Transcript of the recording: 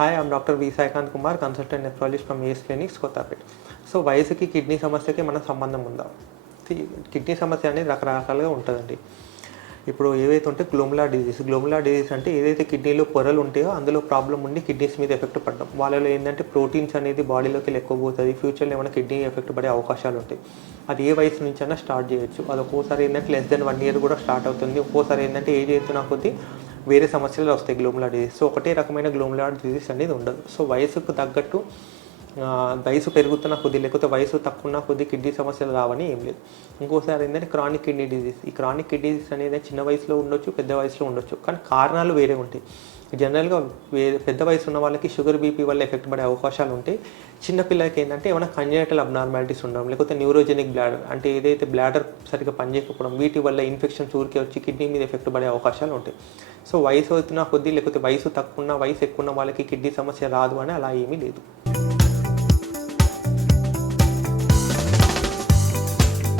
Hi I'm doctor V Saikanth Kumar consultant nephrologist from AS clinics Kothapet so వయసుకి kidney సమస్యకి మన సంబంధం ఉందా? కిడ్నీ సమస్య అనేది రకరకాలుగా ఉంటుందండి. ఇప్పుడు ఏవైతే ఉంటే గ్లోములా డిజీస్ గ్లోములా డిజీస్ అంటే ఏదైతే కిడ్నీలో పొరలు ఉంటాయో అందులో ప్రాబ్లం ఉండి కిడ్నీస్ మీద ఎఫెక్ట్ పడడం. వాళ్ళలో ఏంటంటే ప్రోటీన్స్ అనేది బాడీలోకి వెళ్ళి ఎక్కువ పోతుంది ఫ్యూచర్లో ఏమైనా కిడ్నీ ఎఫెక్ట్ పడే అవకాశాలు ఉంటాయి. అది ఏ వయసు నుంచి అయినా స్టార్ట్ చేయొచ్చు. అది ఒక్కోసారి ఏంటంటే లెస్ దెన్ వన్ ఇయర్ కూడా స్టార్ట్ అవుతుంది. ఒక్కోసారి ఏంటంటే ఏజ్ అవుతున్నా కొద్దీ వేరే సమస్యలు వస్తాయి గ్లోములా డిజీజ్ సో ఒకటే రకమైన గ్లోములా డిజీజ్ అనేది ఉండదు. సో వయసుకు తగ్గట్టు వయసు పెరుగుతున్న కొద్ది లేకపోతే వయసు తక్కువ కొద్ది కిడ్నీ సమస్యలు రావని ఏం లేదు. ఇంకోసారి ఏంటంటే క్రానిక్ కిడ్నీ డిజీజ్ ఈ క్రానిక్ కిడ్నీ డిజీజ్ అనేది చిన్న వయసులో ఉండొచ్చు పెద్ద వయసులో ఉండొచ్చు. కానీ కారణాలు వేరే ఉంటాయి. జనరల్గా పెద్ద వయసు ఉన్న వాళ్ళకి షుగర్ బీపీ వల్ల ఎఫెక్ట్ పడే అవకాశాలు ఉంటాయి చిన్నపిల్లలకి ఏంటంటే ఏమైనా కంజనటల్ అబ్నార్మాలిటీస్ ఉండడం లేకపోతే న్యూరోజెనిక్ బ్లాడర్ అంటే ఏదైతే బ్లాడర్ సరిగ్గా పనిచేయకపోవడం వీటి వల్ల ఇన్ఫెక్షన్స్ ఊరికే వచ్చి కిడ్నీ మీద ఎఫెక్ట్ పడే అవకాశాలు ఉంటాయి. సో వయసు అవుతున్న కొద్దీ లేకపోతే వయసు తక్కువ ఉన్న వయసు ఎక్కువ ఉన్న వాళ్ళకి కిడ్నీ సమస్య రాదు అని అలా ఏమీ లేదు.